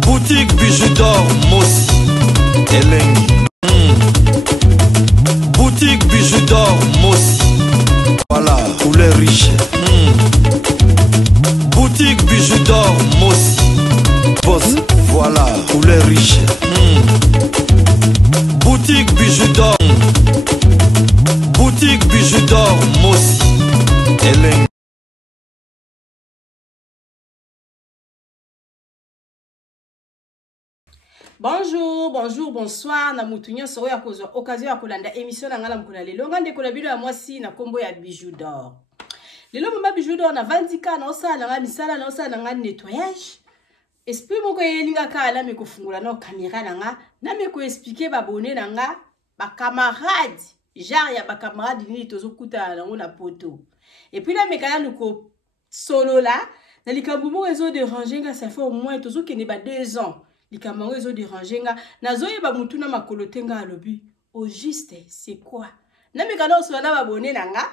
Boutique bijoux d'or Mossi Elengi. Boutique bijoux d'or Mossi. Voilà, couleur riche. Boutique bijoux d'or Mossi. Boss, voilà, couleur riche. Boutique bijoux d'or. Boutique bijoux d'or Mossi Elengi. Bonjour, bonjour, bonsoir. Na mutunyo so ya kozo occasion ya kolanda émission na ngala mkuna lelo ngande kola bilo ya mwasi na kombo ya bijoux d'or. Lelo mama bijoux d'or na vandika na osala nga misala na osala nga nettoyage. Esprit moko yelinga kala me kofungula na caméra na nga na me ko expliquer ba bonnet na nga ba camarades. Genre ya ba camarades ni tozokuta na ngona poto. Et puis là me kala nuko solo là na likambu mo réseau de ranger nga ça fait au moins tozokene ba 2 ans. Likambo ezo déranger nga nazoye ba mutuna makolote nga alobi au juste c'est quoi na mekana oswa na babone nanga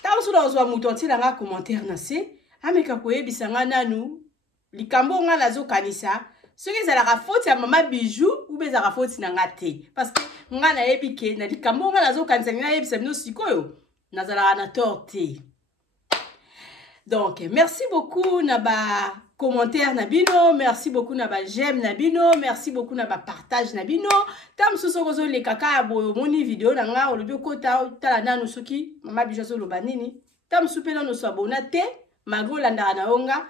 ta osula oswa mutu otila nga commentaire na se ameka koyebisa nga nanu likambo nga nazo kanisa soki za la faute ya mama bijou ou beza la faute na nga te parce que nga na yebike na likambo nga nazo kanisa nga yebisa bino sikoyo nazala na torte. Donc merci beaucoup na ba commentaire nabino, merci beaucoup na ba j'aime nabino, merci beaucoup na ba partage nabino. Tam soso kozo le kaka bo moni vidéo na nga olobi kota tala nanu soki mama bijou so loba nini. Tam soupe na no so abonate, mago landa na onga.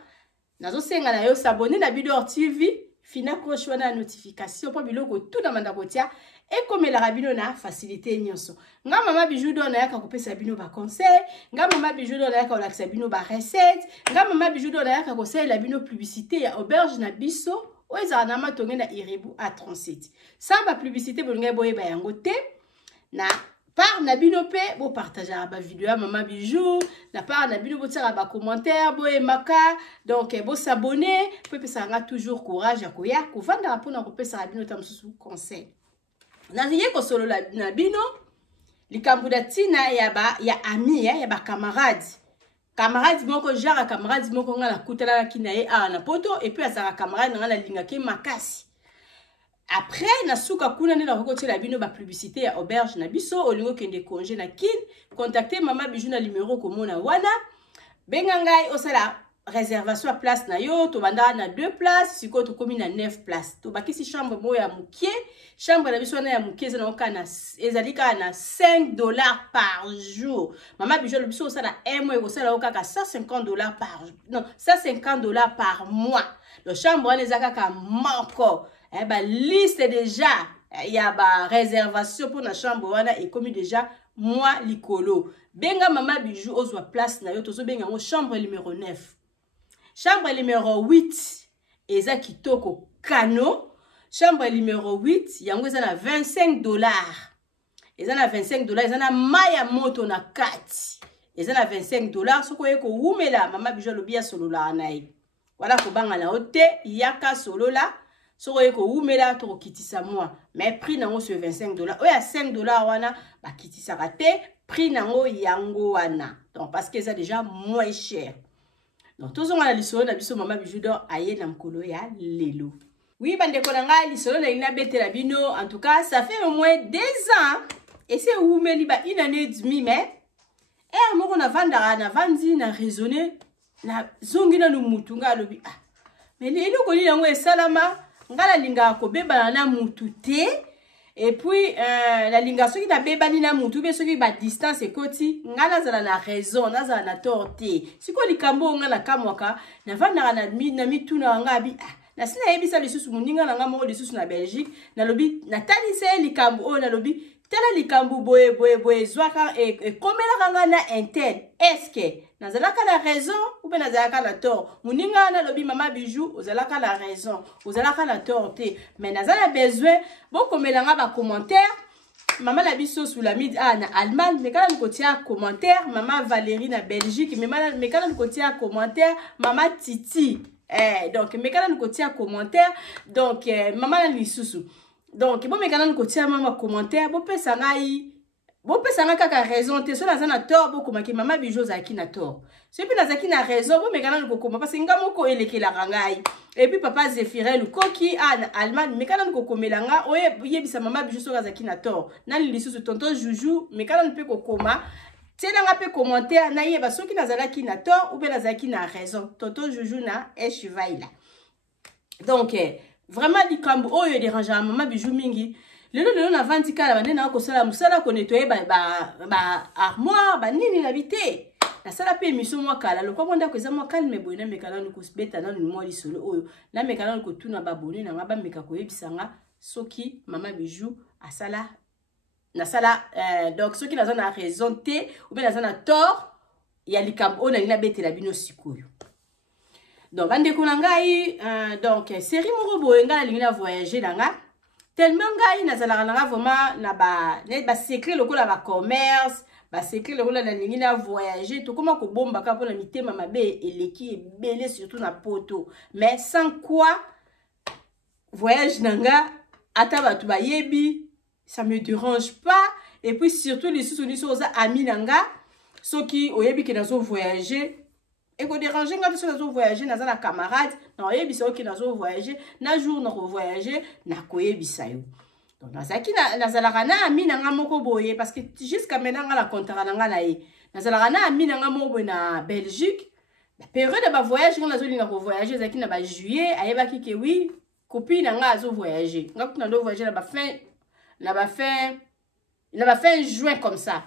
Nazo senga na yo s'abonner na Bidor TV, fina koshwa na notification po biloko tout na manda kotia et comme la rabino na facilité nyonso. Nga mama bijou do na yaka kopesa bino ba conseil, nga mama bijou do na yaka olakisa bino ba recette, nga mama bijou do na yaka conseil la bino publicité ya auberge na biso oeza na matonge na Irebu à 37. Sans ba publicité bolinga boye ba yango te na par na bino pe bo partager ba vidéo mama bijou, na par na bino bo tira ba commentaire boye maka, donc bo s'abonner, pe pesa nga toujours courage ya koya ko vanda po na kopesa bino tamsusu conseil. Naziye ko solo la nabino likambu da tina ya ami ya ba camarades. Camarades moko genre camarades moko nga na kutala kina ye na poto et puis azaka camarade nga na linga ke makasi. Après na suka kuna ne na kokoti la bino ba publicité ya auberge na biso olingo kende congé na kin contacter mama bijou na numéro komona wana benga ngai osala réservation à place na yo to banda na 2 places siko to komi na 9 places to bakisi chambre mo ya mukie chambre na biso na ya mukie na okana ezalika na $5 par jour mama bijou le biso osala un mois osala okaka $150 par non $150 par mois le chambre na ezaka ka moko ba liste déjà ya ba réservation pour na chambre wana et komi déjà mois likolo benga mama bijou ozwa place na yo tozo benga ngo chambre numéro 9. Chambre numéro 8, eza kitoko kano. Chambre numéro 8, yango eza na $25. Eza na $25, eza na maya moto na kati. Eza na $25, soko yeko umela mama bijou lobia solola nae. Wala ko banga na ote, yaka solola, soko yeko umela to kitisa moi. Mais prix nango sur $25. Oya $5 wana ba kitisa rate, prix nango yango wana. Donc parce que c'est déjà moins cher. Donc, tous on a l'histoire de biso mama bijou d'or aye na mkolo ya lelo. Oui, bande konanga l'histoire na ina bete la bino. En tout cas, ça fait au moins 2 ans. Et c'est où me liba une année et demie, mais moko na vandara na vandi na raisonner na zongi na mutu nga lobi ah. Mais lelo ko li yango esalama ngala linga ko beba na mutu te. Et puis la linga soki na bebani na mutu be soki ba distance ekoti ngala zala na raison na zala na torte siko likambo ngala kamwaka na vanda na mituna ngabi na sina yebisa lisusu muninga na ngamo lisusu na Belgique na lobi na talise likambo na lobi tala likambo boye zwaka e komela kanga na intel est-ce que nazalaka la raison ou bien nazalaka la tort muninga na lobi mama bijou ozalaka la raison ozalaka la tort te mais nazala besoin bon komelanga ba commentaire Maman la biso sous la mid na Allemagne, mais quand on côté commentaire, maman Valérie na Belgique, mais quand on côté commentaire, maman Titi. Donc mais quand on côté commentaire, maman la lisusu. Donc bon mais quand on côté maman commentaire, bon pe sangai Bon pesa nga kaka raison te so naza na tort bokoma ki mama Bijou azalaki na tort. So puis nazaki na raison bo mekana kokoma parce que nga moko elekelaka ngai. Et puis papa Zéphirel koki en Allemagne mekana kokomela nga oye yebisa mama Bijou so azalaki na tort. Nani lisusu tonton Joujou mekana mpe kokoma. Tiena nga pe commentaire na yeba soki nazalaki na tort ou bien nazalaki na raison. Tonton Joujou na echivaila. Donc vraiment likambo oyo dérange mama Bijou mingi. Lelo na vandi kala bande na kosala musala ko nettoyer ba armoire ba nini na bité na sala pe émission moi kala lokwa bonda ko eza moi calme boyina mekala no ko beta na mo lisolo oyo na mekala no ko tuna ba boni na ngaba meka ko yebisanga soki mama Bijou asala na sala donc soki naza na raison te ou bien naza na tort ya likambo na bete la bino sikoyo. Donc bande ko ngai donc série mo boye nga linga voyager nga tellement ngai nazalaka nanga vraiment na ba secret lokola ba commerce ba secret lokola na lingi na voyager to comment ko bomba ka pona mitema mabe eleki ebele surtout na poto mais sans quoi voyage nanga ata batu ba yebi ça me dérange pas et puis surtout les sous za ami nanga soki oyebi ke nazo voyager et ko déranger nga so nazo voyager naza na camarade na oyebisa oki nazo voyager na jour na voyager na koyebisa yo. Donc nazalaka na ami nanga moko boye parce que jusqu'à maintenant nga la contrat nanga na ye nazalaka na ami nanga moko boye na Belgique la période de ba voyage nga nazo linga ko voyager zaki na ba juillet ayebaki ke oui copine nanga azo voyager nga kuna ndo voyager na ba fin juin comme ça.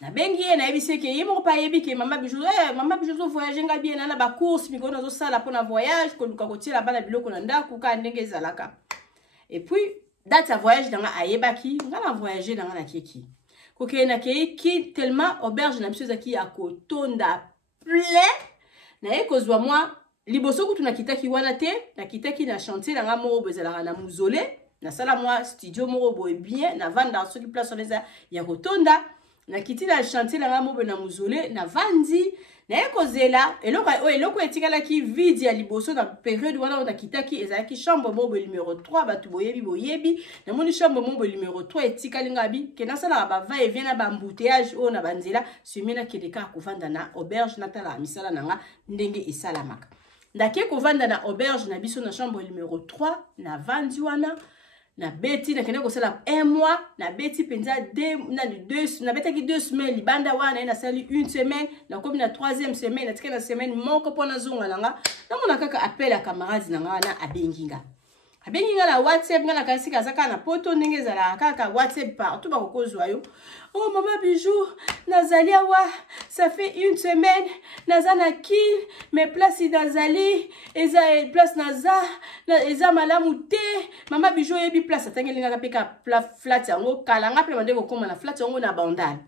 Na bengi na ebise ke yimo pa yebi ke mama Bijou zo voyager nga bien na ba course mi ko nazo sala pona voyage ko luka ko tila bana biloko na ndaku ka ndenge zalaka. Et puis date à voyage dans ayebaki nga na voyager dans na kiki. Ko ke na ki tellement auberge na biso zaki ya kotonda plein na ekozwa moi liboso kutu na kitaki wana te na kitaki na chantier na nga mo bezala na muzole na sala moi studio mo boy bien na vanda so ki place oneza ya kotonda na kiti na chantier na mo na muzole na vandi na ekozela eloko etikala ki vide ya liboso na période wana na kitaki ezalaki chambre mo numéro 3 batu boyebi na moni chambre mo numéro 3 etikali ngabi ke na sala ba va et vient na ba embouteillage o na banzela semena kedeka ko vanda na auberge na tala misala nanga ndenge esalamaka ndake ko vanda na auberge na biso na chambre numéro 3 na vandi wana na beti na kende ko sala un mois na beti penza na betaki 2 semaines libanda wana na sali une semaine na komi na troisième semaine na tika na semaine moko pona zonga nanga na mona kaka appel à camarades nanga na abenginga na WhatsApp ngana kasika zaka na poto ndenge zala kaka WhatsApp partout ba kokozwa yo oh mama Bijou nazali awa ça fait une semaine nazana ki mes places nazali eza place naza eza malamu te mama Bijou yebi place atangelinga kapeka flat yango kalanga pe bande ko koma na flat yango na bandal.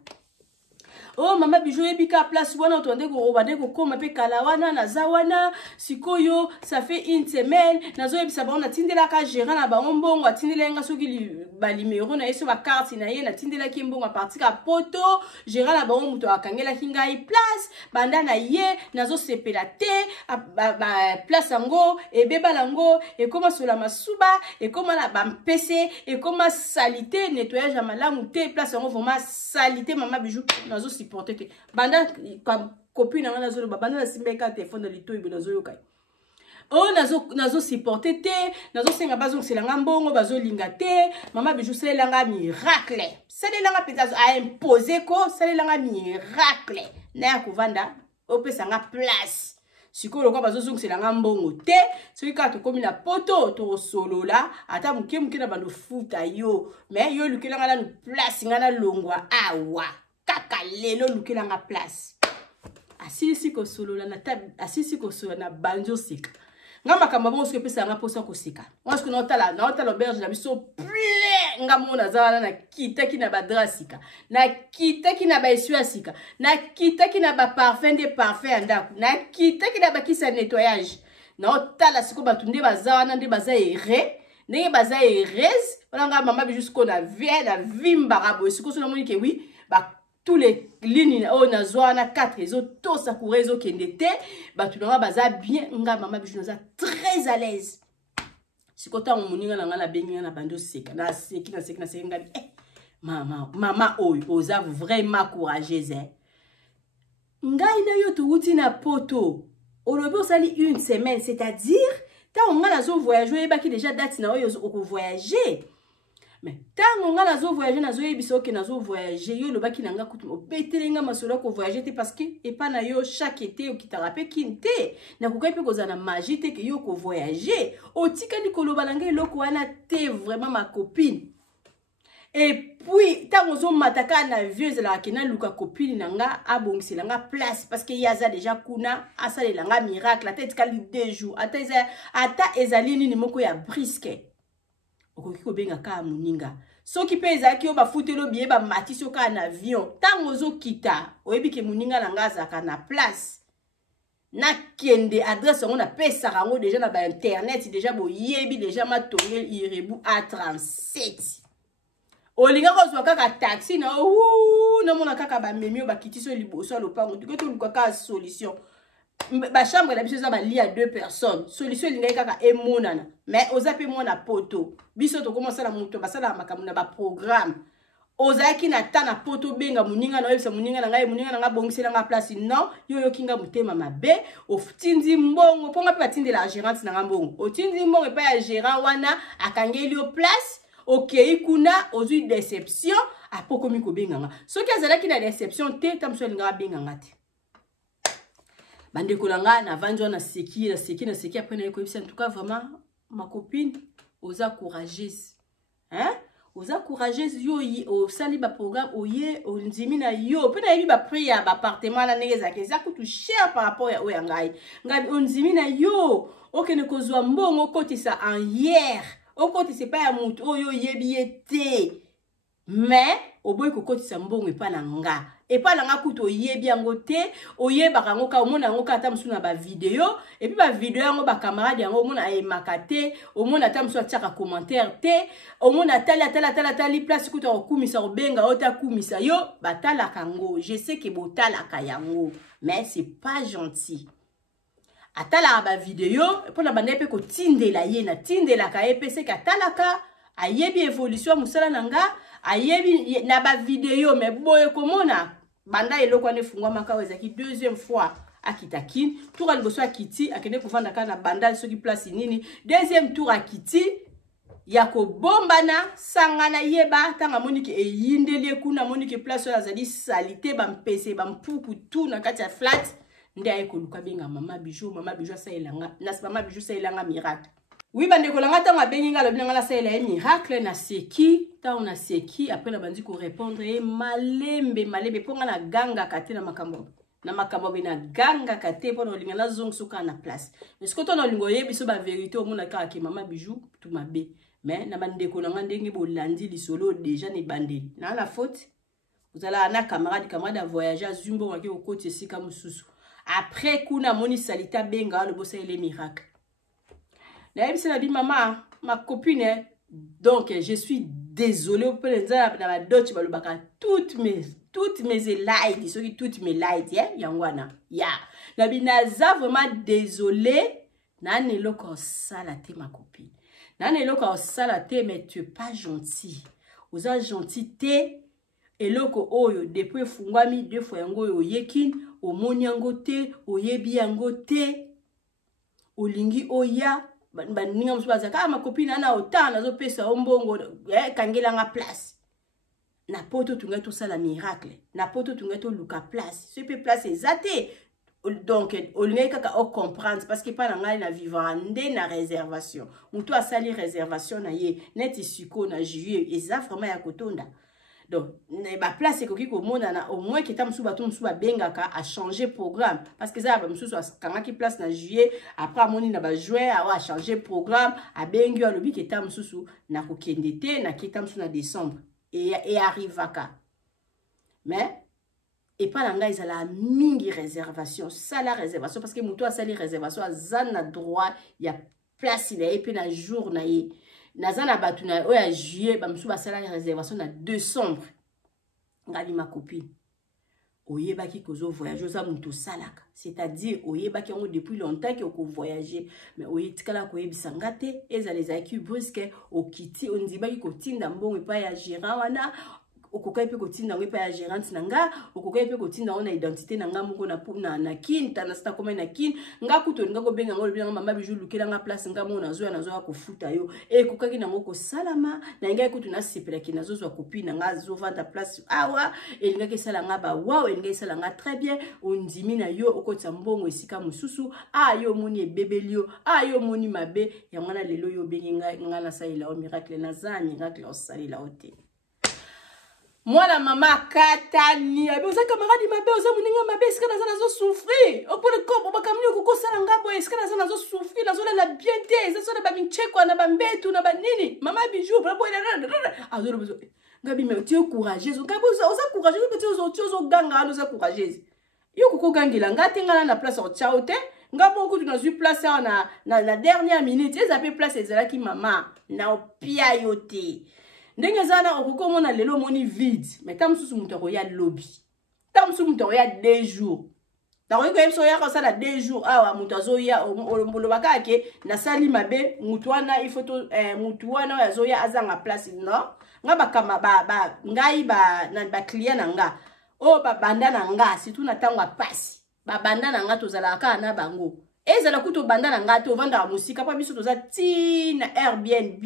Oh mama Bijou ebika place wana otonde ko bande ko koma pe kala wana na zawana sikoyo ça fait une semaine nazo ebisa ba on atindela ka gérant na ba mbongo atindela nga soki ba numéro na yeso ba carte na ye na tindela ki mbongo a partir ka poto gérant na ba muto akangela kinga I place banda na ye nazo sepela te ba place ngo ebeba lango e koma sola masuba e koma na ba mpese e koma salité nettoyage ya malamu te place ngo vraiment salité mama Bijou nazo supporter te banda copine na nazo banda na simbeka téléphone de lito ibona zo yokai oh nazo supporter te nazo senga bazo selanga mbongo bazo linga te mama Bijou selanga miracle selanga petazo a imposer ko selanga miracle na kuvanda opesa nga place sikolo kwa bazo selanga mbongo te soki ka to komi na poto to solola ata muke na bando futa yo mais yo lukelanga na place ngana longwa awa kaka lelo lukelanga place asisi ko solola na tabi asisi ko solola na banjo sika ngamba kamba bongo soki pesa nga posa ko sika moi ce que na otala auberge na biso plein ngamo na zala na kitaki na badra sika na kitaki na ba essuie sika na kitaki na ba parfum de parfum andako na kitaki na ba kisa nettoyage na otala siko batunde bazawana nde baza ere ndenge baza erese wana nga mama Bijou siko na vie na vimba rabo siko so na moni ke oui ba tous les lignes oh na zwana 4 réseaux tout ça pour réseau kendete batu na baza bien nga mama Bijou naza très à l'aise sikota moninga na nga na bengi na bando seka na seki nga Mama oyo oza vraiment courageuse. Ngai na yo touti na poto. Olobi osali une semaine, c'est-à-dire tant on a voyager baki déjà date na oyo oko voyager. Mais tant on a voyager na zo yebiso ke na zo voyager yo lo baki nanga kutu obetelenga masolo ko voyager te parce que et pas na yo chaque été o kitarape kinte na kokai pe kozana magie te ke yo ko voyager. Otika ni koloba nanga eloko wana te vraiment ma copine. Et puis, tant qu'on mataka na vieux la kena luka copine nanga abongsi langa place parce que yaza déjà kuna asale langa miracle la tête kali 2 jours ata ezali nini moko ya brisque okoki ko benga ka muninga soki pe ezaki yo ba futelo biye ba matisi yo ka na avion tant ozo kita oyebi ke muninga nanga zaka na place na kende adresse on a pesa rango déjà na ba internet déjà bo yebi déjà ma tongel irebu A37 olinga kozwa kaka taxi na na mona kaka ba memio ba kitiso liboso lopango tukoto lukaka solution ba chambre la biso za ba lit à 2 personnes solution linga kaka emonana mais ozape mona poto biso to commencer la moto basala makambo na ba programme ozaki na tana poto benga muninga na yebisa muninga na nga bongisela nga place non yo kinga mutema mabe ofutindi mbongo ponga pe batinde la gérante na mbongo otindi mbongo pa ya gérant wana akangeli yo place. Ok, kuna ozui déception apoko miko benganga. Soki azalaki na déception te tamso linga benganga te. Bande kolanga na vanjo na seki après na yeko en tout cas vraiment ma copine oza courageuse. Hein? Oza courageuse yo o sali ba programme oye o ndimi na yo pe na yebi ba priya ba appartement na ngeza ke za kutu cher par rapport ya oyangai. Ngabi on ndimi na yo okene kozwa mbongo kotisa en hier. Okoti c'est pas ya mutu oyo yebi ete mais oboy kokoti sa mbongo epa na nga kuto yebi yango te oyeba kango ka omona yango ka ta musuna ba video et puis ba video yango ba camarade yango omona ayemaka te omona ta musu atiaka commentaire te omona tali place kuto okumisa obenga ota kumisa yo batala kango je sais que botala ka yango mais c'est pas gentil. Atala ba video pour la bande pe ko tindela ye na tindela ka epese ka talaka ayebi évolution musala nanga ayebi na ba video mais boye komona banda eloko ne fungwa maka ezaki deuxième fois akitakin tour aliboso akiti akene kuvanda kana banda soki place nini deuxième tour akiti yako bombana sangana yeba tanga monike eyindeli kuna monike place ola zali salité ba mpese ba mpuku tout na kati ya flat. Nde ayeko luka benga mama bijou sa elanga na mama bijou sa elanga miracle. Oui bande kolanga tanga benginga lo binanga la sa elanga miracle na seki ta on a seki après na bandi ko répondre malembe ponga na ganga kate na makambo na ganga kate pour olinga la zong suka na place. Mais ce que ton olingo yebiso ba vérité o mona ka ke mama bijou tout mabe mais na bande kolanga ndenge bolandi lisolo déjà ne bande na la faute vous allez na camarade à voyager à Zumbo waki au côté sika mususu. Après kuna moni salita benga le bossa les miracles. La la dit maman, ma copine donc je suis désolée au président na ba dot balobaka toutes mes lights, so toutes mes lights yangwana. Ya. La binaza vraiment désolée na neloko salate ma copine. Na neloko salate mais tu es pas gentil. Vous êtes gentil te eloko oyo depuis fungwami 2 fois yango oyo yekin omoni yango te oyebi yango te olingi oya baninga musu bazaka ma copine ana otana nazo pesa ombongo kangela nga place na poto tunga to sala miracle na poto tunga to luka place ce pe place ezate donc olinga kaka o comprendre parce que pas na na vivre ndé na réservation mutu asali réservation na ye net siko na juillet eza vraiment ya kotonda. Donc, la place est que au moins que tam souba bengaka a changé programme parce que ça va msusu kanga ki place na juillet après moni na ba juin a changé programme a bengi a lobi que tam susu na ko kendete na ki tam na décembre et arrivaka mais et pas la nga la mingi réservation ça la réservation parce que muto a sali réservation a zana droit ya place il et puis na jour na ye nazana batuna oya juillet bamsu basala réservation na décembre ngali ma copine oyebaki kozo voyager za muto salaka c'est-à-dire oyebaki ngo depuis longtemps que ko voyager mais oyetikala ko yebisa ngate ezaleza ki brusque okiti ondibaki ko tinda mbongo pa ya gérant wana okokai pe kotinda ngo pe ya gérante na nga okokai pe kotinda ngo na identité na nga moko na kin tana sta koma na kin nga kuto nga ko benga ngo le bien mama bijou lukela nga place nga mo na zo ko futa yo e kokaki na ngo ko salama na nga kuto na sepela ki na zo zo kopi na nga zo vanda place awa e nga ke sala nga ba wow e nga sala nga très bien ondimi na yo okotsa mbongo esika mususu yo moni ebebelio yo moni mabe ya ngana lelo yo bengi nga na salela o miracle na za miracle o salela ote mwana mama katani abe oza camarade mabe oza moninga mabe esika naza nazo souffrir opone kopo bakamini kokosala ngabo esika naza nazo souffrir nazolela bien te eza so na bamicheko na bambetu na banini mama bijou bravo azoloba ngabi me tu es courageuse ngabi oza courageuse peut-être ozo ganga oza courageuse yo koko gangela ngati ngana na place o chao te ngabo kutu na zui place na dernière minute ezape place ezalaki mama na opia yo te ndenge zana okoko mona lelo moni vide mais tam susu muto ko ya lobby tam susu muto ya 2 jours na ko yebso ya ka sala 2 jours awa muto azoya olobaka ke na sali mabe muto wana ifoto muto wana azoya azanga place no ngaba kama ba ngai na ba client na nga ba banda na nga situ na tangwa pasi ba banda na nga tozala ka na bango ezala kuto banda na nga to vanda musika pa biso toza ti na Airbnb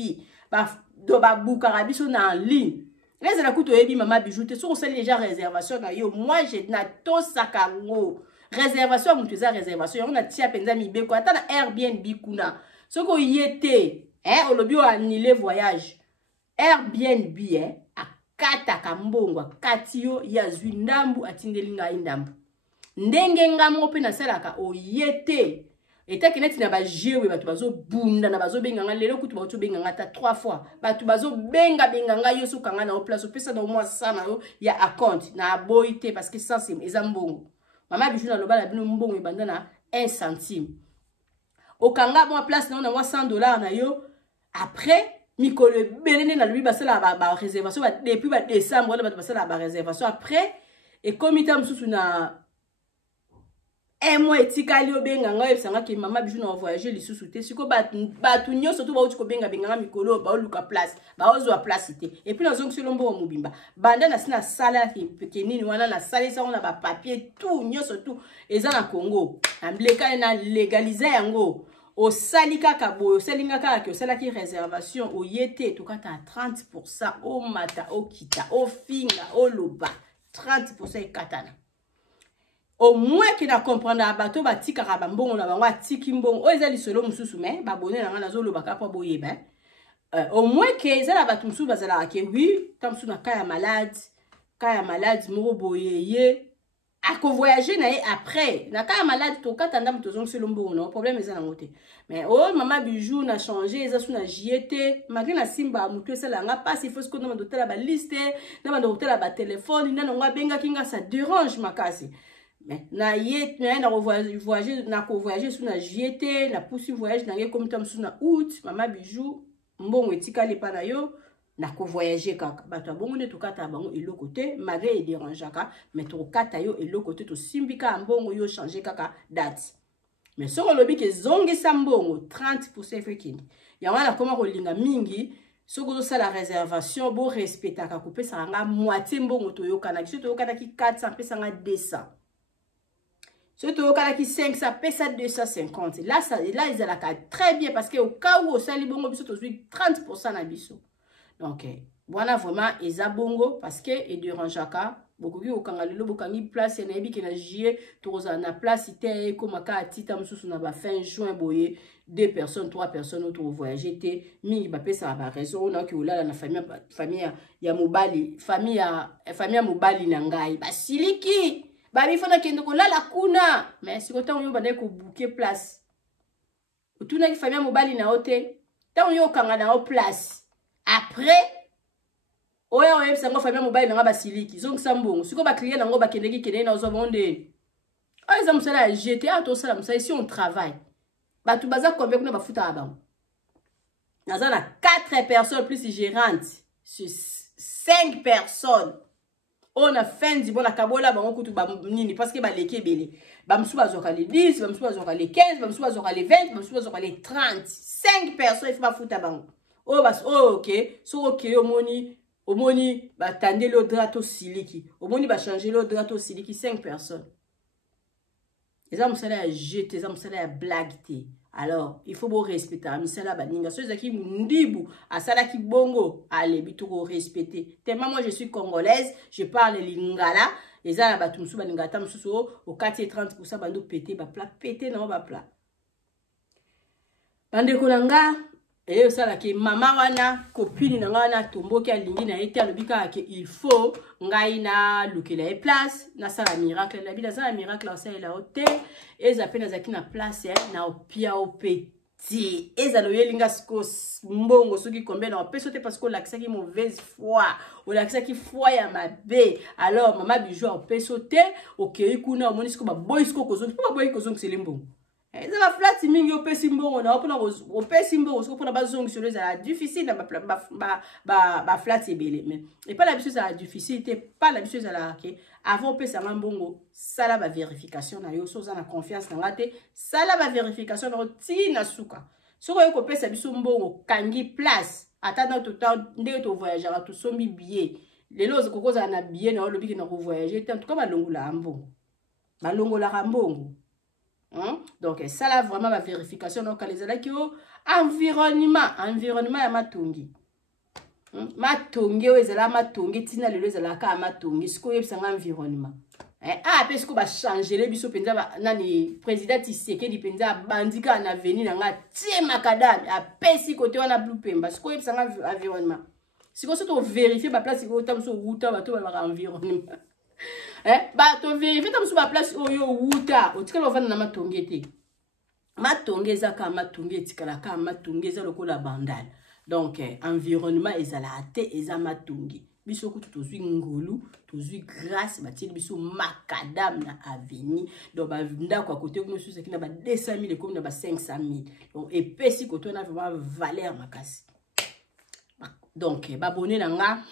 do ba buka biso na en ligne ezala kuto yebi mama bijou te so sali déjà réservation na yo moi j'ai na to sakango réservation mutu za réservation on a tia penza mibeko ata na Airbnb kuna soko yete olobi o annuler voyage Airbnb akata kambongo akati yo ya zwi ndambu atindeli ngai ndambu ndenge ngamo pe na salaka oyete etaki neti na ba jewe batu bazo bunda na bazo benga nga lelo kutu bazo benga nga ta 3 fois batu bazo benga nga yo so kanga na o place opesa na moi sana yo ya account na boite parce que ça c'est ezambongo mama bijou na loba la bino mbongo ebanda na 1 centime okanga moi place na moi $100 na yo après mikolo belene na lobi basala ba réservation depuis ba décembre wala batu basala ba réservation après et comité msusu na un mois etikali obenga nga yebsanga ke mama bijou na voyager lisusu te siko batu nyoso to ba uti ko benga nga mikolo ba oluka place ba ozwa place te et puis nazongi selombo mobimba banda na sina sala ke nini wana na salisa on a ba papier tout nyoso tout eza na Congo ambleka na légaliser yango o salika kaboyo salinga kaka o salaki réservation o yete to kata 30% o mata o kita o finga o loba 30% katana au moins qu'il a comprendre abato batika rabambongo na bango atiki mbongo o ezali solo mususu me babone na ngana zolo bakapa boyeba au moins que ezala batu mususu bazala ke oui tamsu na kaya malade moko boyeye ako voyager na après na kaya malade to katanda muto zongo solo mbongo no problème ezala ngote mais oh mama bijou na changer eza suna jiete malgré na simba muto esala nga passe il faut ce qu'on demande d'hôtel ba liste na ba d'hôtel ba téléphone na nga benga kinga ça dérange makasi mais na yet na voyager sous na juillet na pousse voyage na comme tam sous na août mama bijou mbongo etikali pa na yo na ko voyager kaka bato bongo ne to kata bango eloko te malgré dérangeaka mais to kata yo eloko te to simbika mbongo yo changer kaka date mais soko lobi ke zongi sa mbongo 30% fekini ya wana koma ko linga mingi soko zo la réservation bo respectaka ko pesa nga moitié mbongo to yo kana kiso to yo kana ki 400 pesa nga 200 surtout au cas qui 5 ça pèse 250 là ils ont la très bien parce que au cas où ça li bongo biso to 30% na biso donc voilà vraiment eza bongo parce que et dérangeaka beaucoup qui au kangalelo bokangi place na yebi ke na juillet to na place ité comme ka atita mususu na ba fin juin boye 2 personnes 3 personnes autour voyager te mingi ba pesa ba raison na ki olala na famille ya mobali famille ya mobali na ngai basiliki babi fona kendo ko lala kuna mais si kotan yo bande ko bouquer place otuna ki famille mobali na hotel tan yo kanga na o place après oya oyeb sango famille mobali na basiliki zongi sambongo siko ba client nango ba kendeki kende na zo monde oza musala GTA to sala musala ici on travaille batu baza combien kuna bafuta abango nazana 4 personnes plus gérante sur 5 personnes on a fin du bon la kabola ba kutu ba nini parce que ba leke belé ba msu bazoka les 10 ba msu bazoka les 15 ba msu bazoka les 20 ba msu bazoka les 30 5 personnes il faut pas foutre bango oh bas oh OK so OK yo moni Omoni ba tande le drato siliki. Omoni ba changer le drato siliki 5 personnes. Les hommes ça la jeter, les hommes ça la blaguer. Alors, il faut beau respecter. Misala baninga so zaki mundibu, asala ki bongo, allez bitoko respecter. Tellement moi je suis congolaise, je parle lingala, les ala batumsu baningata mususu au 430% bando pété ba plat pété non ba plat. Bande kolanga et ça là que maman wana copine na wana tomboki alingi na été alobika que il faut ngai na lukela e place na sala miracle la bila sala miracle ça est là hôtel et za pena zaki na place na opia opeti et za loyelinga sko mbongo soki combien na peso te parce que l'accès qui mauvaise foi ou l'accès qui foi ya mabe alors mama bijou au peso te OK kuna omoni sko ba boy sko kozongi pas boy kozongi c'est limbongo. Ça va flat mingi au pesimbongo na opona au pesimbongo parce que pour na bazongi sur les a difficile na ba flat ebele mais et pas la chose à difficile pas la chose à la que avant pesa mbongo ça la vérification na yo soza na confiance na ngate ça la vérification na tina suka soko yo ko pesa biso mbongo kangi place atana total ndé to voyager to sombi billet les loz kokoza na billet na lobiki na ko voyager en tout cas balongola mbongo balongola mbongo. Donc ça là vraiment la vérification donc les ala qui environnement ya matongi matongi ezala matongi tina lelo ezala ka matongi siko yebisanga environnement parce que ba changer les biso penza nani président Tshisekedi penza bandika na venir na nga tie makadam a pesi côté wana blue pemba siko yebisanga environnement siko so to vérifier ba place ko tamso wuta bato ba environnement ba to vérifier tamso ba place oyo wuta otikala ovana na matongi te matongi ezaka matongi etikala ka matongi eza lokola bandala donc environnement ezala te eza matongi biso ko tozwi ngolu tozwi grâce batie biso makadam na avenir donc ba ndako à côté ko susa kina ba 200,000 comme na ba 500,000 donc epesi ko to na vraiment valeur makasi donc ba bonné na nga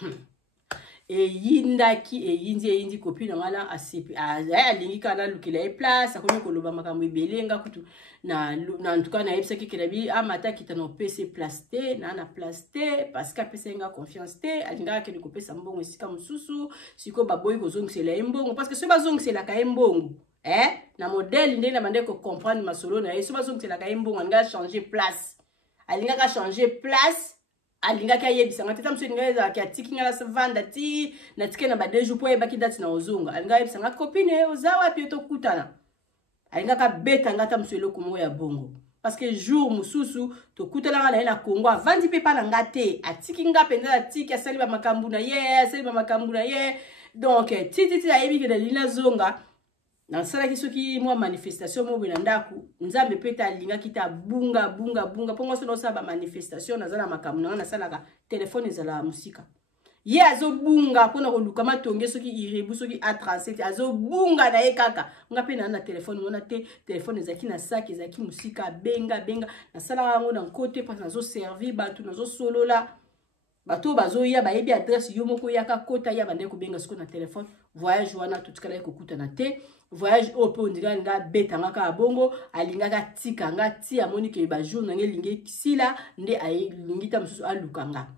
eyindi copine ngala asipi alingi kana lukila e place akomi koloba makambo ebelenga kutu na en tout cas na yebisa kikela bi amata kitano PC plasté na plasté parce que pesa nga confiance te alinga ke ko pesa mbongo esika mususu siko baboyi kozongisela mbongo parce que so bazongisela ka mbongo na modèle ndenge na bande ko comprendre masolo na yeso bazongisela ka mbongo alinga changer place alinga ka changer place alinga ka yebisanga teta mso ngeza ka tikinga la savanda ti na tikena ba 2 jours po yebaki date na ozunga alinga yebisanga copine ozawa pi to kutana alinga ka beta ngata mso eloko mo ya bongo parce que jour mususu to kutana na Congo avandi pe pa na ngate atikinga penza atiki asali ba makambu na ye donc titi ayebi ke dalina zonga na sala kisoki mwa manifestation mo bina ndaku nzambe peta linga kita bunga pongo so no sa ba manifestation na zala makamu na sala ka telefone ezala musika ye azo bunga pona ko luka matonge soki irebu soki A37 azo bunga na ye kaka ngape na telefone mona te telefone ezaki na sac ezaki musika benga na sala ngo na côté parce nazo servir batu nazo solola bato bazo ya ba yebi adresse yo moko yaka kota ya bande ko benga siko na telefone voyage wana tutikala ko kutana te voyage opo ndira nga beta ngaka abongo alinga ka tika nga ti amoni ke ba jour na ngelinge sila nde ay lingita mususu alukanga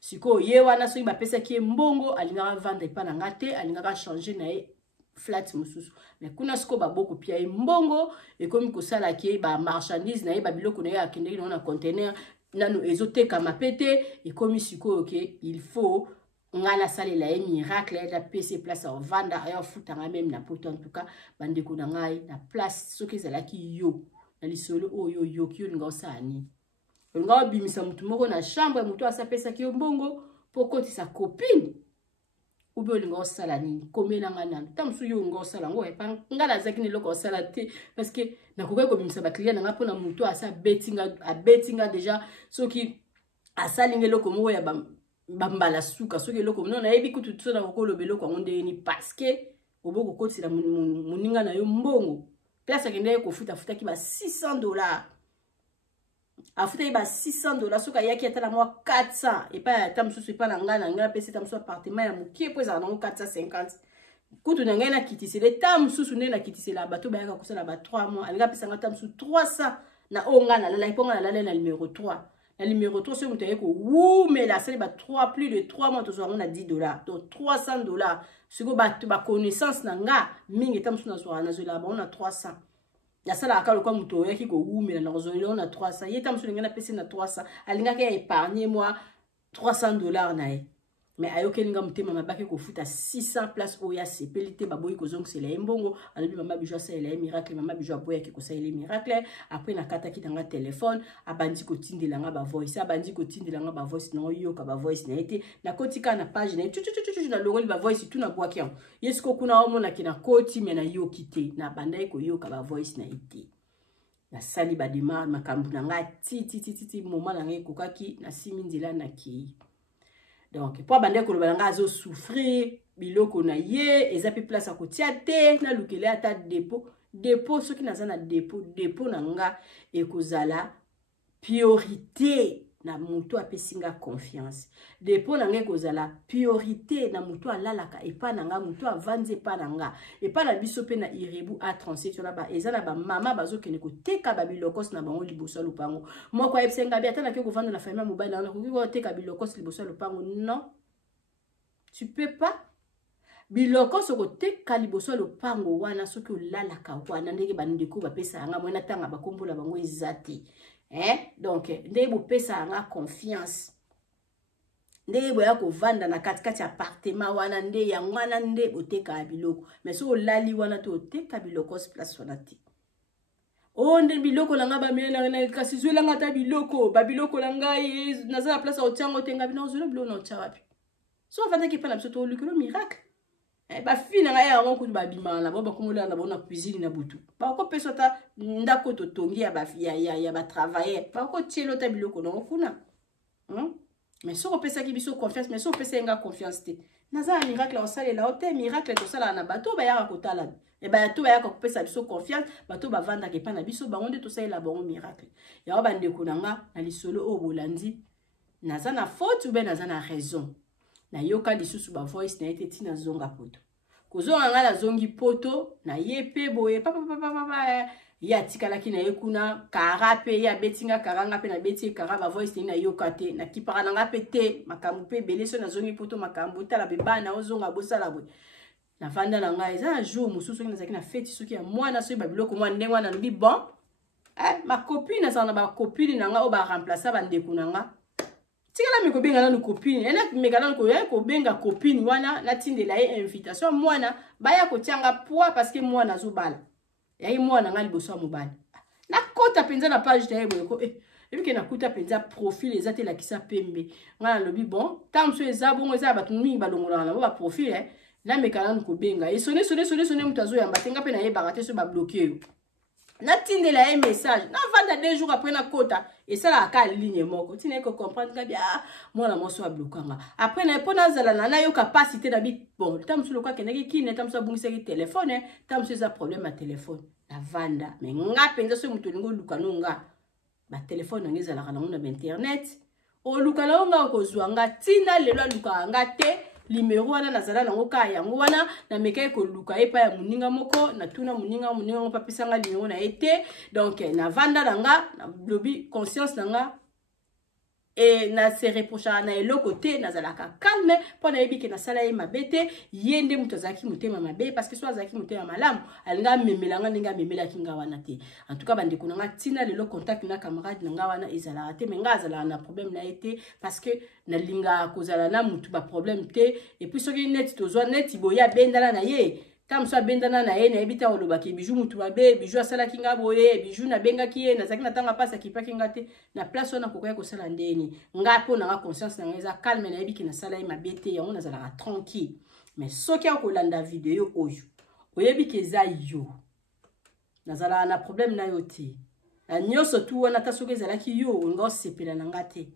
siko ye wana so ba pesa ki mbongo alinga vendre pa na ngate alinga ka changer na e flat mususu mais kuna siko ba boko pia mbongo e komi ko sala ki ba marchandise na e ba biloko na ya kende na container nanu ezoteka mapete e komi siko ke il faut ngala salela e miracle ya PC place au vanda ya futanga même na poto en tout cas bande ko na ngai na place soki ezalaki yo na lisolo oyo kyo nga osani nga bimisa mutu moko na chambre mutu asapesa ki mbongo pokoti sa copine ube olinga osala nini komela nga nanu tamsu yo nga osala ngo epa ngala zaki ni loko osala te parce que nakoka ko bimisa ba client nga pona mutu asa bettinga déjà soki asalinge loko moko ya bambala suka soki loko non na yebi kutu tsona ko lobelo kwa ngonde ni parce que oboko kotila muninga na yo mbongo place akende ko futa ki ba $600 afuta ba $600 soka yaki atala moi 400 et pas tamsusu pas na ngana pesi tamsu appartement ya mukie po za na 450 kutu na ngana kitisele tamsusu ne na kitisela bato ba yaka kusala ba 3 mois alinga pesa ngata tamsu 300 na ongana la iponga na numéro 3 Le numéro 3, c'est que ouh, mais là, c'est plus de 3 mois, on a $10. Donc $300. Ce que ma connaissance, nanga, mingi tam suna zo na zo là, on a 300. Ya sala akalo kwa muto yaki ko ouh, mais là, on a 300. Ye tam suna na pesi na 300. Alinga ke épargner moi $300 nae. Mais ayoke linga mutema mabaki ko futa 600 places oya sepelite baboyi ko zonk c'est la mbongo alobi mama bijwa ça la miracle mama bijwa boya ki ko ça les miracle après na kata ki tanga téléphone abandi ko tindela nga ba voice abandi ko tindela nga ba voice no yoka ba voice na été na kotika na page na tu na logoli ba voice tout na boaki en yesko kuna omo na kina koti me na yokite na bandai ko yoka ba voice na été na sali ba demande makambu na nga ti moment na ngai kokaki na simindila na ki. Donc, pour bande ko balanga zo souffrir biloko na ye ezapi place à kotia te na lukele ata dépôt soki nazana dépôt nanga ekozala priorité na mutu apesinga confiance dépôt nanga ekozala priorité na mutu alalaka epa nanga mutu avanze epa nanga epa na biso pe na irebu A37 na ba ezana ba mama bazokene ko teka ba bilokos na bango liboso lupango moko epenga bi atana ke ko vanda na famille mobile na ko teka bilokos liboso lupango non tu peux pas biloko soko teka liboso lupango wana soki olalaka wana ndenge bandeko bapesa nga mwana tanga bakombola bango ezati donc ndenge bopesa nga confiance ndenge boya ko vanda na katikati appartement wana nde ya mwana nde boteka biloko mais so lali wana to teka biloko place wana ti o nde biloko langa ba mena na kasi zo langa ta biloko ba biloko langa naza la place otiango tenga bino zo biloko na otiapi so vanda ki pa na biso to lukelo miracle ba fina nga ya ngo ba bimala ba komola na bona cuisine na butu ba ko peso ta ndako to tongi ya ba ya ba travailler ba ko tielo ta biloko no kuna mais so ko pesa ki biso confiance mais so pesa nga confiance te naza miracle o sala la hotel miracle to sala na bato ba ya ko tala e ba to ba ya ko pesa biso confiance bato ba vanda ke pa na biso ba onde to sala la bon miracle ya ba ndeko nanga na lisolo o bolandi naza na faute ou ben naza na raison na yoka lisusu ba voice na ete tina zonga poto kozonga nga na zongi poto na yepe boye papa ya tikala ki na yekuna kara pe ya betinga karanga pe na beti kara ba voice na yoka te na kipara na nga pe te makambu pe beleso na zongi poto makambu tala be bana ozonga bosala boye na vanda na nga eza jour mususu ki na zaki na feti soki ya mwana so ba biloko mwana ndengwa na lobi bon ma copine ça na ba copine na nga o ba remplacer ba ndeko na nga tikala miko benga na copine ena mekala ko benga copine wana na tindela ye invitation mwana baya ko tianga poa parce que mwana zo bala yayi mwana nga liboso mobali na kota penza na page ta yebo ko ebike na kuta penza profil ezate la kisa pembe ngana lobi bon tamso eza bongo eza batu mingi balongola na ba profil na mekala ko benga e sone mutu azo yamba tenga pe na ye bagate so ba bloquer na tindela un message na vanda 2 jours après na kota et ça la ka ligne moko tina ko comprendre ka bien moi na moso ablokanga après na pona zala na yo capacité na bit bon tamso lokwa kenaki kine tamso bungisa ki téléphone tamso za problème à téléphone na vanda mais nga penza so mutu lingo luka nonga ba téléphone ngeza la kana na internet o luka la nga ko zwanga tina lelo luka nga te numéro wana nazala nango ka yango wana na meka ko luka epa ya muninga moko na tuna muninga ngo papisanga numéro na été donc na vanda nanga na lobi conscience nanga et na se reprocha na eloko te nazala ka calme pona ebiki na sala ye mabete yende muto zaki mutema mabe parce que so azaki mutema malamu alinga memelanga ninga memela kinga wana te en tout cas bande kunanga tina lelo contact na camarade nanga wana ezala te menga azala na problème na été parce que na linga kozala na mutu ba problème te et puis soki net tozwa net boya bendala na ye tamso bendana na ye na ebita oloba ki bijou mutu babe bijou asala kinga boye bijou na benga ki ye na zaki na tanga pasa ki pa kinga te na place ona kokoya ko sala ndeni nga po na conscience na ngeza calme na ebiki na sala ye mabete yango na zala tranquille mais soki akolanda video oyo oyebiki eza yo na zala na problème na yo te na nyoso tu wana ta soki zala ki yo ngo sepela na ngate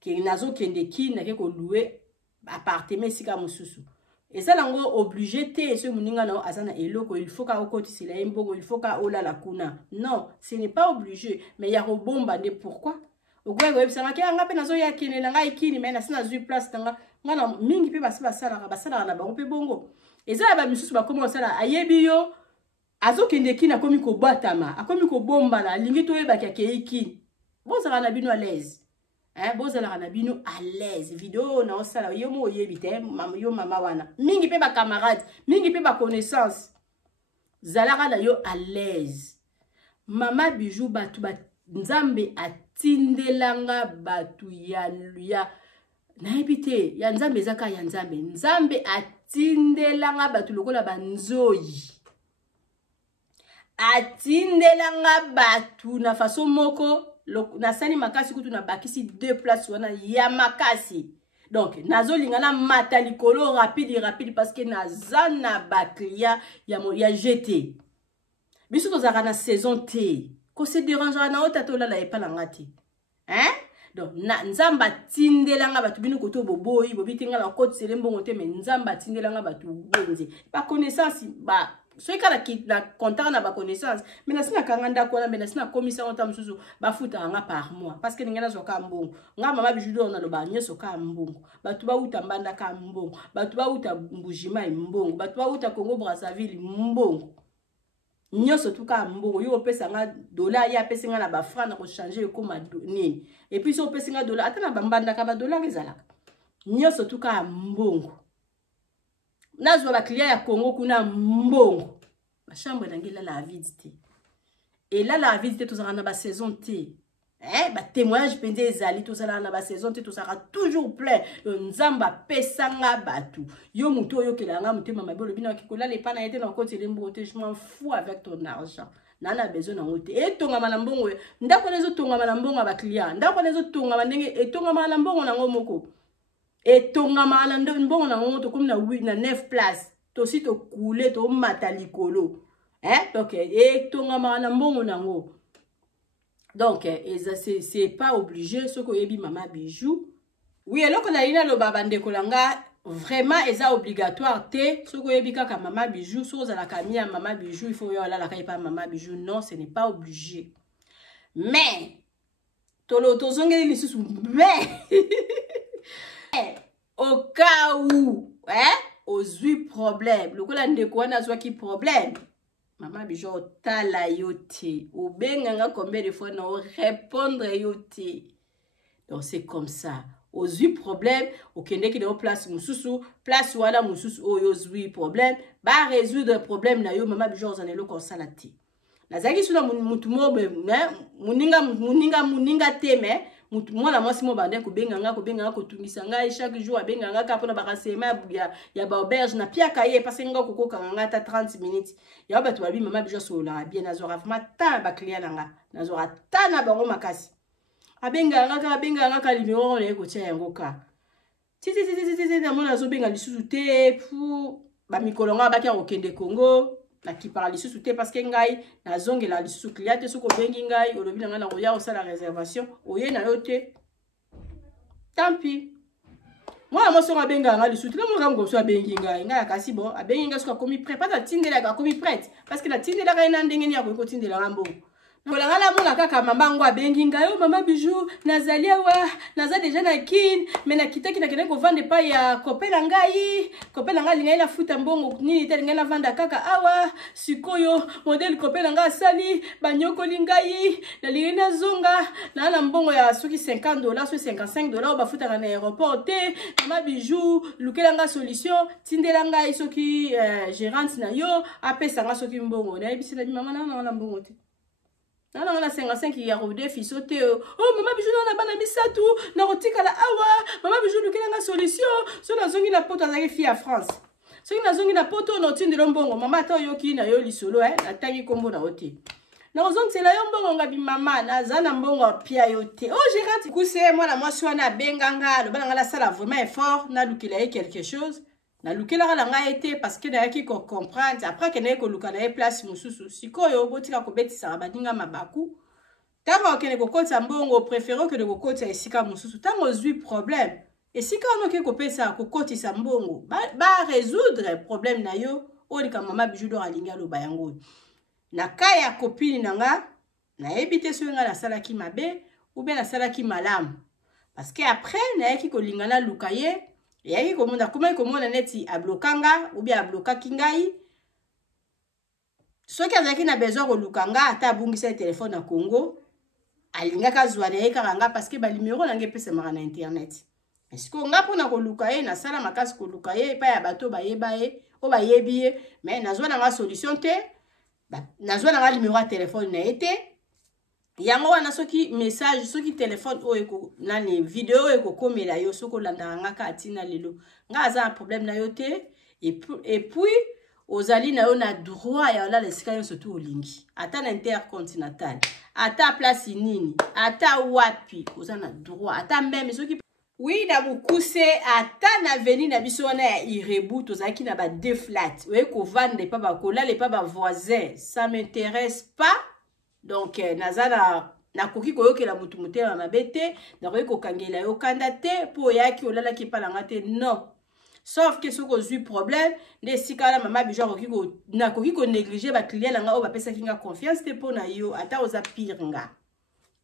ki nazo kende ki na ke ko louer appartement sika mususu et ça lango obligé te ce muninga na azana eloko il faut ka okoti sila mbongo il faut ka ola la kuna non ce n'est pas obligé mais ya robomba de pourquoi ogwe go ebisanga ke anga pe nazo ya kine na ngai kini mais na sina zui place tanga ngana mingi pe basala na bango pe bongo et ça ba misusu ba comment sala ayebi yo azo kende kina komi ko batama akomi ko bomba na lingi to yeba ke kini bon ça na bino à l'aise hein bozala na bino à l'aise vidéo na osala yo mo yebite yo mama wana mingi pe ba camarade mingi pe ba connaissance zalaka na yo à l'aise mama bijou batu ba nzambe atindelanga batu ya naibite ya nzambe zaka ya nzambe atindelanga batu lokola banzoyi atindelanga batu na façon moko na sani makasi kutu na bakisi 2 places wana ya makasi donc nazo lingana mata likolo rapide parce que naza na ba client ya GT biso tozaka na saison T ko se dérange na ota tola la epalanga te hein donc nzamba tindelanga batu bino koto boboyi bobitinga la côte selembongo te mais nzamba tindelanga batu benze ba connaissance ba so ikala ki na contact na ba connaissance mais na sina kanganda ko na mais na sina komisa onta msusu ba futa nga par mois parce que ngena zoka mbongo nga mama bijudo na lo ba nyeso ka mbongo batu ba uta mbanda ka mbongo batu ba uta mbujima mbongo batu ba uta Congo Brazzaville mbongo nyoso tuka mbongo yo pesa nga dollar ya pesa nga na ba franc na ko changer ko ma nini et puis so pesa nga dollar atana ba mbanda ka ba dollar ezalaka nyoso tuka mbongo nazwa ba client ya Congo kuna mbongo ba chambre nangela la visite et là la visite tout ça na ba saison T ba témoignage pende ezali tout ça na ba saison T tout ça toujours plein nzamba pesanga batu yo muto yo kelanga mutema mabolo bino kikola le pana yete na côté lembo te je m'en fous avec ton argent nana besoin na ngote etonga malambongo ndako nezo tonga malambongo ba client ndako nezo tonga mandenge etonga malambongo na ngomoko etonga malambongo na ngoto comme na 8 na 9 places to si to couler to mata likolo donc etonga malambongo na ngo donc c'est pas obligé ce que yebi mama bijou oui eloko na ina lo baba ndeko langa vraiment eza obligatoire te ce que yebi kaka mama bijou so za la kamia mama bijou il faut yo la kai pas mama bijou non ce n'est pas obligé mais tolo tozongeli lisusu mais au cas où ozui problème lokola ndeko wana azwa ki problème Maman bijou tala yote. Ou benganga combien de fois non répondre yote. Donc c'est comme ça. Aux 8 problèmes, au kende qui est en place mususu, place wala mususu o yo 8 problèmes, ba résoudre problème na yo maman bijou en elo comme ça la ti. Nazaki suna mutumo muninga teme mwana mwasi mo bande ko benganga ko tungisa ngai chaque jour abenganga ka pona bakasema ya ba auberge na pia kaye parce nga ko kanga ta 30 minutes ya ba to babi mama bijou sola bien azora vraiment ta ba client nanga nazora ta na bango makasi abenganga ka limero na ko tia yango ka ti na mona zo benga lisusu te pu ba mikolonga ba kia okende Congo na qui parle lisusu te parce que ngai na zongela lisusu client te soko bengi ngai olobi na ngana oya osala réservation oye na yote tant pis moi mo so benga ngai lisusu te mo rango so bengi ngai kasi bon abengi ngai so komi prêt pas tindela ka komi prête parce que na tindela ka ina ndenge ni ya ko tindela ngambo Bolanga la mona kaka mamango abengi ngai mama bijou nazali wa naza déjà na kin mais na kitaki na kene ko vendre pa ya kopela ngai lingai la futa mbongo nini te lingai la vanda kaka awa sikoyo modèle kopela ngai sali banyoko lingai na lingai na zonga na mbongo ya soki $50 so $55 ba futa na aéroport te mama bijou lukela ngai solution tindela ngai soki gérante na yo apesa ngai soki mbongo na ebisi na mama na mbongo te na 55 ya rode fisote oh mama bijou na bana misatu na rotika la awa mama bijou lukela nga solution so na zongi na poto azaki fi ya France so na zongi na poto no tindelo mbongo mama ta yoki na yo lisolo na tangi kombo na oti na zongi c'est la yo mbongo ngabi mama na zana mbongo pia yote oh j'ai raté kuse moi na mwasi wana benganga lo bana la sala vraiment effort na lukela quelque chose na lukela la nga été parce que na yaki ko comprendre après que na ko lukana e place mususu sikoyo botika ko betisa badinga mabaku tango ke ne ko kotsa mbongo préféré que de ko kotsa esika mususu tango zui problème esika no ke ko pesa ko kotisa mbongo ba résoudre problème na yo olika mama bijou do alinga lo bayango na kaya copine nanga na ebité so nga la sala ki mabe ou bien la sala ki malamu parce que après na yaki ko lingana lukaye yaki komona neti ablokanga ou bien ablokaki ngai soki azalaki na besoin kolukanga ata abungisa telefone na Congo alingaka zwa na ye kaka nga parce que balimero nange epesamaka na internet. Est-ce que nga mpona koluka ye nasala makasi koluka ye epai ya bato bayeba ye o bayebi ye mais nazwa nanga solution te nazwa nanga limero ya telefone na ye te yango wana soki message soki telefone oyo nani video oyo ekokomela yo soki olandaka nga ka atina lelo nga aza na problème na yo te et puis ozali na yo na droit ya olala esika nyonso tu olingi ata na intercontinental ata place nini ata wapi oza na droit ata meme soki oui na mokuse ata na veni na biso wana ya Irebu tozalaki na ba deux flat oye kovanda epa bakolala epa bavoisin ça m'intéresse pas donc nazala nakoki koyokela mutu motema mabe te nakoki kokangela yo kanda te mpo oyaki olalaki epa nanga te non. Sauf que si vous avez un problème, si maman bijou nakoki ko négliger ba client nga o ba pesa kinga confiance te pona yo ata oza pire nga.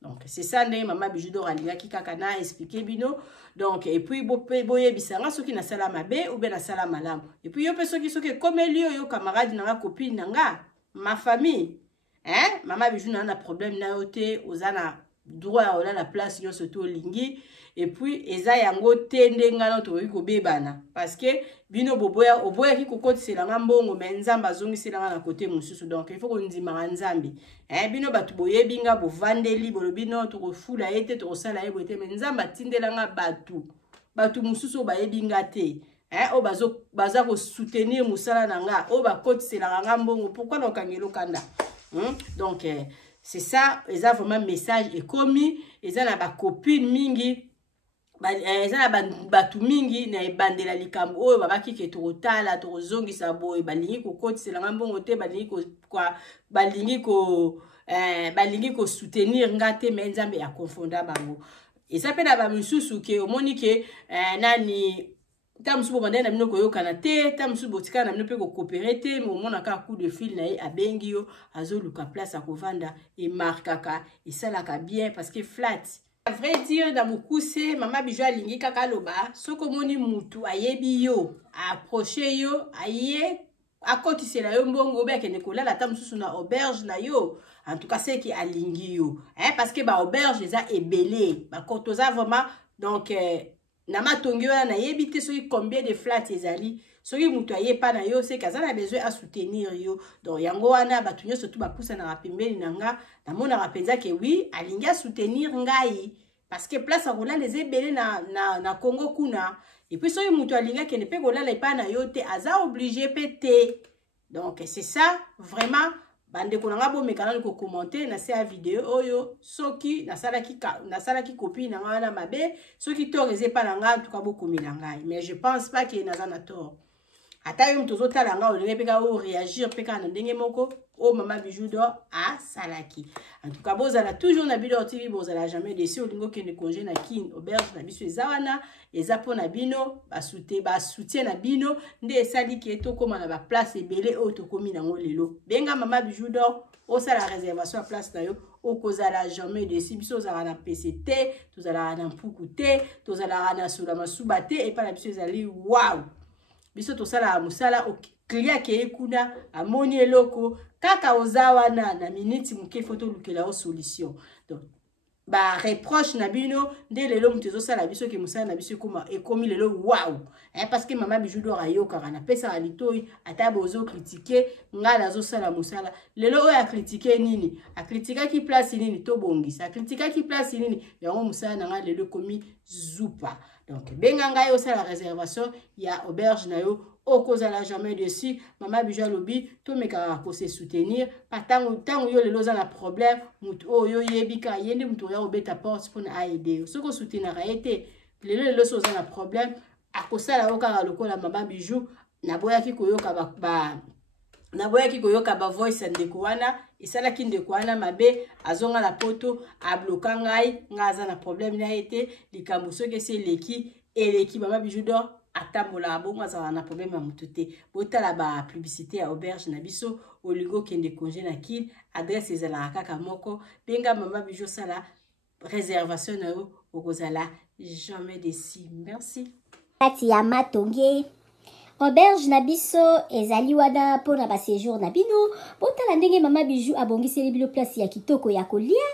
Donc c'est ça ndenge maman bijou do ralinga ki kaka na expliquer bino. Donc et puis boye bisanga soki na sala mabe ou bien na sala malamu. Et puis yo pe soki comme elio yo camarade na copine nga, ma famille. Hein? Maman bijou na na problème na yo te oza na droit ola la place yo surtout lingi. Et puis eza yango tende ngana to ko bebana parce que bino boboya oboya ki kokotisa nga mbongo mais nzamba zongisela nga na côté mususu donc il faut ko ndima nzambi bino batu boyebi nga bovandeli bolobino to kofula ete to kosala ebote mais nzamba tindela nga batu mususu bayebi nga te o baza ko soutenir musala na nga o bakotisela nga mbongo pourquoi na kangelo kanda donc c'est ça eza vraiment message et commis eza na ba copine mingi eza na batu mingi na ebandela likambo oyo babaki ke tokotala tokozongisa boye balingi kokotisela nga mbongo te balingi ko soutenir nga te mais nzambe ya konfonda bango eza pe na bamisusu ke omoni ke nani ta musu bobanda na bino koyokana te ta musu botikana na bino pe kokopere te mais omonaka coup de fil na ye abengi yo azoluka place akovanda emarkaka esalaka bien parce que flat. À vrai dire, dans mon coussin, maman bijou alingi kaka loba, soko moni mutu ayebi yo, approcher yo, aye, akotise la yo mbongo be kene kola la tam susu na auberge na yo. En tout cas, c'est qui alingi yo. Parce que ba auberge les a ebelé, ba kotoza vraiment donc na matongi yo na yebite soki combien de flats ezali. Soki mutu aye pa na yo, c'est kaza na besoin à soutenir yo. Donc yango wana batu nyo surtout ba poussa na rapembeli nanga, na mona rapenza ke oui, alingi a soutenir ngai parce que place akola les ebele na Congo kuna. Et puis soki mutu alinga ke ne pe kola la pa na yo te, aza obligé pété. Donc c'est ça vraiment bande ko nanga bo mekana ko commenter na sa vidéo oyo soki na sala ki copie na wana mabe, soki to reze pa nanga en tout cas bo komila ngai. Mais je pense pas que na za na tort. Ata yo mtozo tala nga olinge peka o réagir peka na ndenge moko o mama bijou do a salaki. En tout cas bozala toujours na Bidor TV bozala jamais déçu olingo kende congé na kin auberge na biso ezawana eza pona bino ba soutien na bino nde esali ki eto koma na ba place ebele o to komi nango lelo. Benga mama bijou do o sala réservation à place na yo o kozala jamais déçu biso zala na PCT tozala na mpuku te tozala na sula masuba te et pa na biso ezali wow. Biso tosala musala o client ke ekuna amoni eloko kaka ozawa na minute muke photo lukela o solution. Donc ba reproche na bino nde lelo mtezo sala biso ke musala na biso koma ekomi lelo wow. Parce que mama bijou do ayoka na pesa alitoi ata bozo critiquer ngala zo sala musala lelo o ya critiquer nini a critiquer ki place nini to bongisa critiquer ki place nini yango musala na ngala lelo komi zupa. Donc benga ngai o sala réservation ya auberge na yo okozala jamais dessus mama bijou lobi to meka ko se soutenir patango tango yo lelo za na problème mutu oyo yebika yende mutu ya obeta porte pour na aider soko soutenir été lelo so za na problème akosala okaka lokola mama bijou na boyaki koyoka ba voice ndeko wana esalaki ndeko wana mabe azonga na poto abloka ngai ngaza na problème na été likambo soki se eleki mama bijou do atambola bongo azala na problème ya mutu te botala ba publicité ya auberge na biso oligo kende congé na kin adresse ezalaka kaka moko benga mama bijou sala réservation na yo okozala jamais déçu. Merci. Kati ya matonge auberge na biso ezali wana pona ba séjour na bino botala ndenge mama bijou abongiseli bilo place ya kitoko ya kolia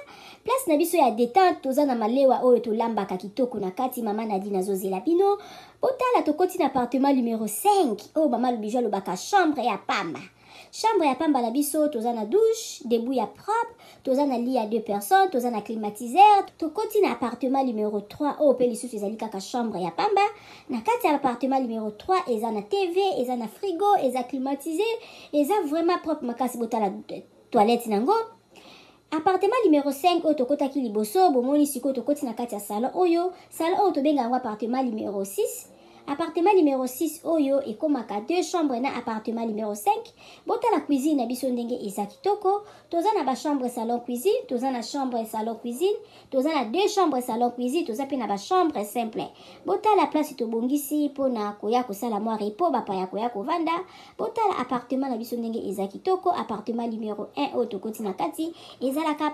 place na biso ya détente toza na malewa oyo tolambaka kitoko na kati mama Nadine azozela bino botala tokoti na appartement numéro 5 oyo mama Lobiju alobaka chambre ya pamba. Chambre ya pamba na biso toza na douche, debout ya propre, toza na lit ya 2 personnes, toza na climatiseur, tokoti na appartement numéro 3 oyo pe lisusu ezali kaka chambre ya pamba. Na kati ya appartement numéro 3 eza na TV, eza na frigo, eza climatisé, eza vraiment propre makasi botala toilette nango. Appartement numéro 5 oyo tokotaki liboso bomoni sikoyo tokoti na kati ya salon oyo tobenga yango appartement numéro 6. Appartement numéro 6 oyo ekomaka 2 chambres na appartement numéro 5. Botala cuisine na biso ndenge eza kitoko. Toza na ba chambre salon cuisine, toza na chambre salon cuisine, toza na 2 chambres salon cuisine, toza pe na ba chambre simple. Botala place tobongisi pona koya kosala mwa repo bapa ya koya kovanda. Botala appartement na biso ndenge eza kitoko. Appartement numéro 1 oyo tokoti na kati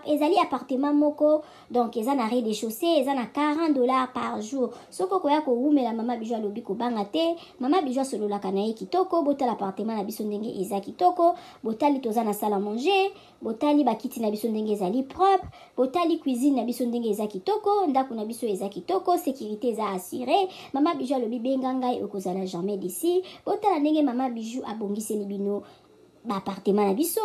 ezali appartement moko donc eza na rez-de-chaussée, eza na $40 par jour. Soko koya ko umela mama Biju alobi kobanga te mama Biju asololaka na ye kitoko. Botala appartement na biso ndenge eza kitoko. Botali toza na salle à manger, botali bakiti na biso ndenge ezali propre, botali cuisine na biso ndenge eza kitoko, ndako na biso eza kitoko, sécurité eza assurée. Mama Biju alobi benga ngai okozala jamais d'ici. Botala ndenge mama Biju abongiseli bino ba appartement na biso.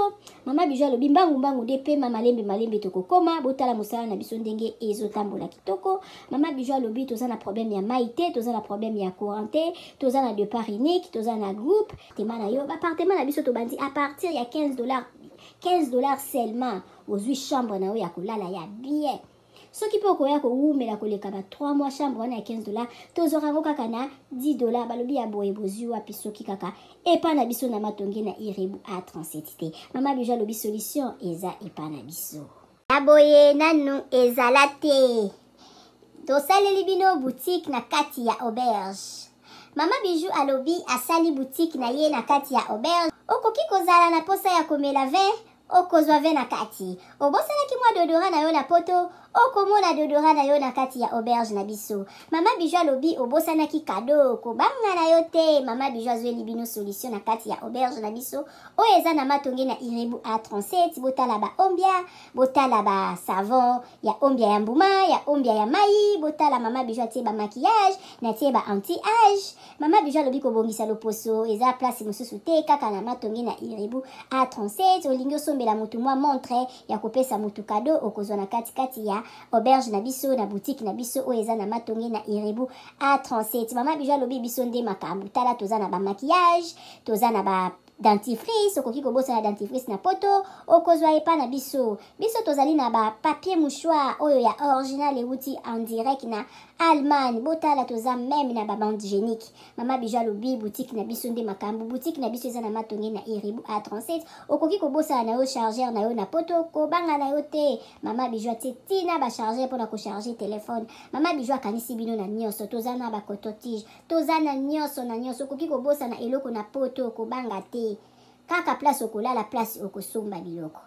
Mama Biju alobi mbangu de pe malembe tokokoma. Botala mosala na biso ndenge ezotambola kitoko. Mama Biju alobi toza na problème ya maïté, toza na problème ya courante, toza na départ unique, toza na groupe. Tema na yo ba appartement na biso tobandi à partir ya $15 seulement ozwi chambre na yo ya kolala ya bien. Soki pe okoya koumela koleka ba 3 mois chambre wana ya $15 tozorango kaka na $10 balobi ya boye bozwi wapi soki kaka epa na biso na matonge na Irebu A37 te. Mama Biju alobi solution eza epa na biso aboye nanu ezala te. Tosaleli bino boutique na kati ya auberge. Mama Biju alobi asali boutique na ye na kati ya auberge. Okoki kozala na posa ya komela vin okozwa vin na kati. Obosalaki mwa dodora na yo na poto okomona dodora na yo na kati ya auberge na biso. Mama Biju alobi obosanaki kado kobanga na yo te. Mama Biju azweli bino solution na kati ya auberge na biso oyo eza na matonge na Irebu A37. Botala ba ombia, botala ba savon ya ombia ya mbuma, ya ombia ya mai. Botala mama Biju atie ba maquillage na tie ba anti-age. Mama Biju alobi kobongisa loposo eza place mosusu te kaka na matonge na Irebu A37. Olingi osombela mutu mwa montre ya kopesa mutu kado okozwa na kati ya auberge na biso na boutique na biso oyo eza na matonge na Irebu A37. Mama Biju alobi biso nde makambo tala toza na ba maquillage, toza na ba dentifrice, okoki kobosa na dentifrice na poto okozwa epa na biso tozali na ba papier mouchoir oyo ya original euti en direct na Allemagne. Botala toza même na ba bande hygiénique. Mama Biju alobi boutique na biso nde makambo. Boutique na biso eza na matonge na Irebu A37. Okoki kobosa na yo chargeur na yo na poto kobanga na yo te. Mama Biju atie tina ba chargeur pona ko charger téléphone. Mama Biju akanisi bino na nyonso. Toza na ba coton-tige, toza na nyonso okoki kobosa na eloko na poto kobanga te. Kaka place okolala place okosomba biloko.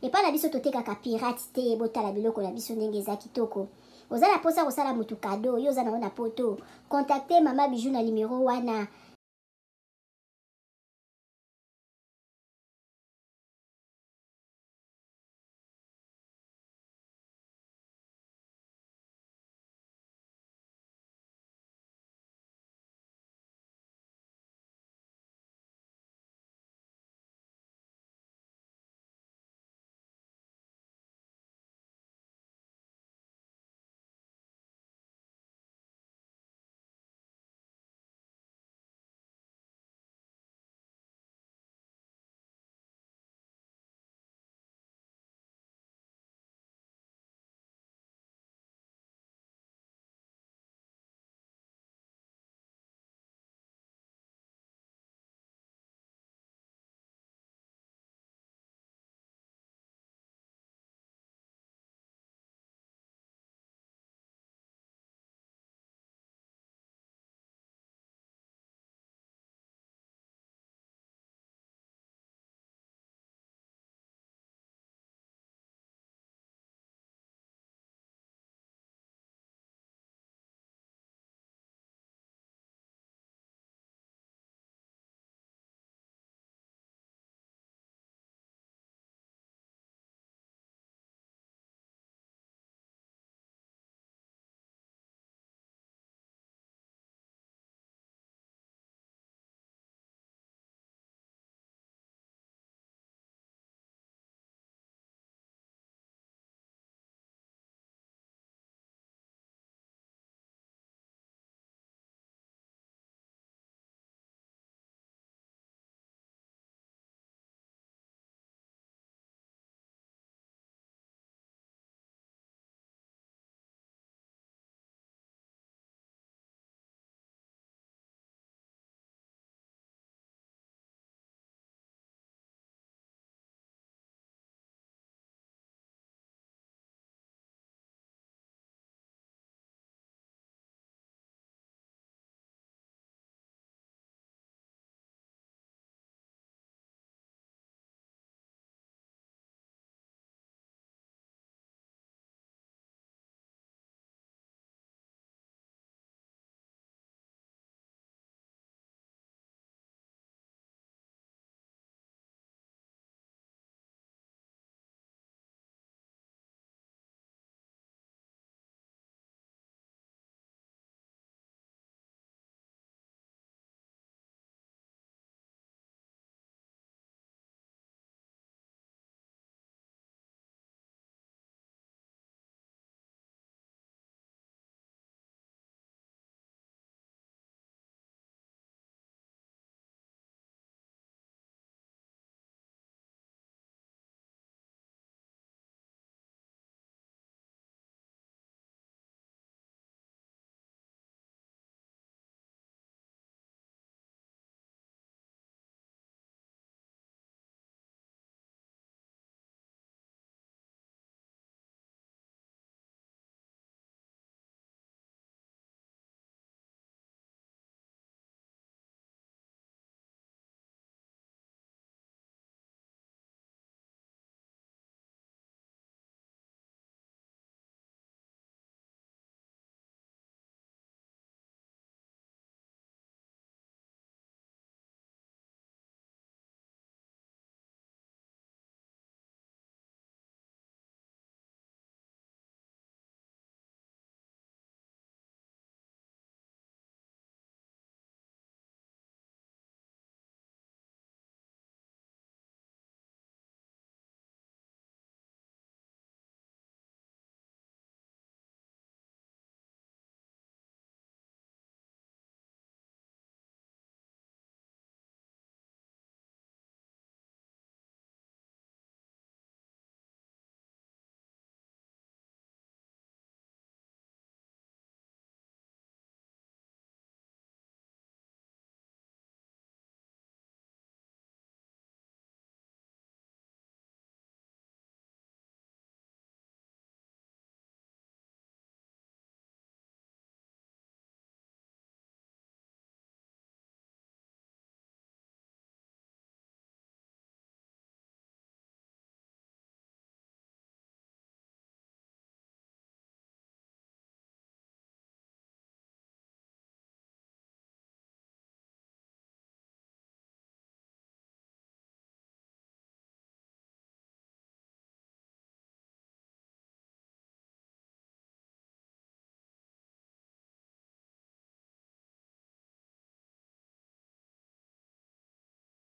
Epa na biso totekaka pirate te. Botala biloko na biso ndenge eza kitoko. Ozala posa kosala mutu kado yo za na poto. Contactez Mama Biju na numéro wana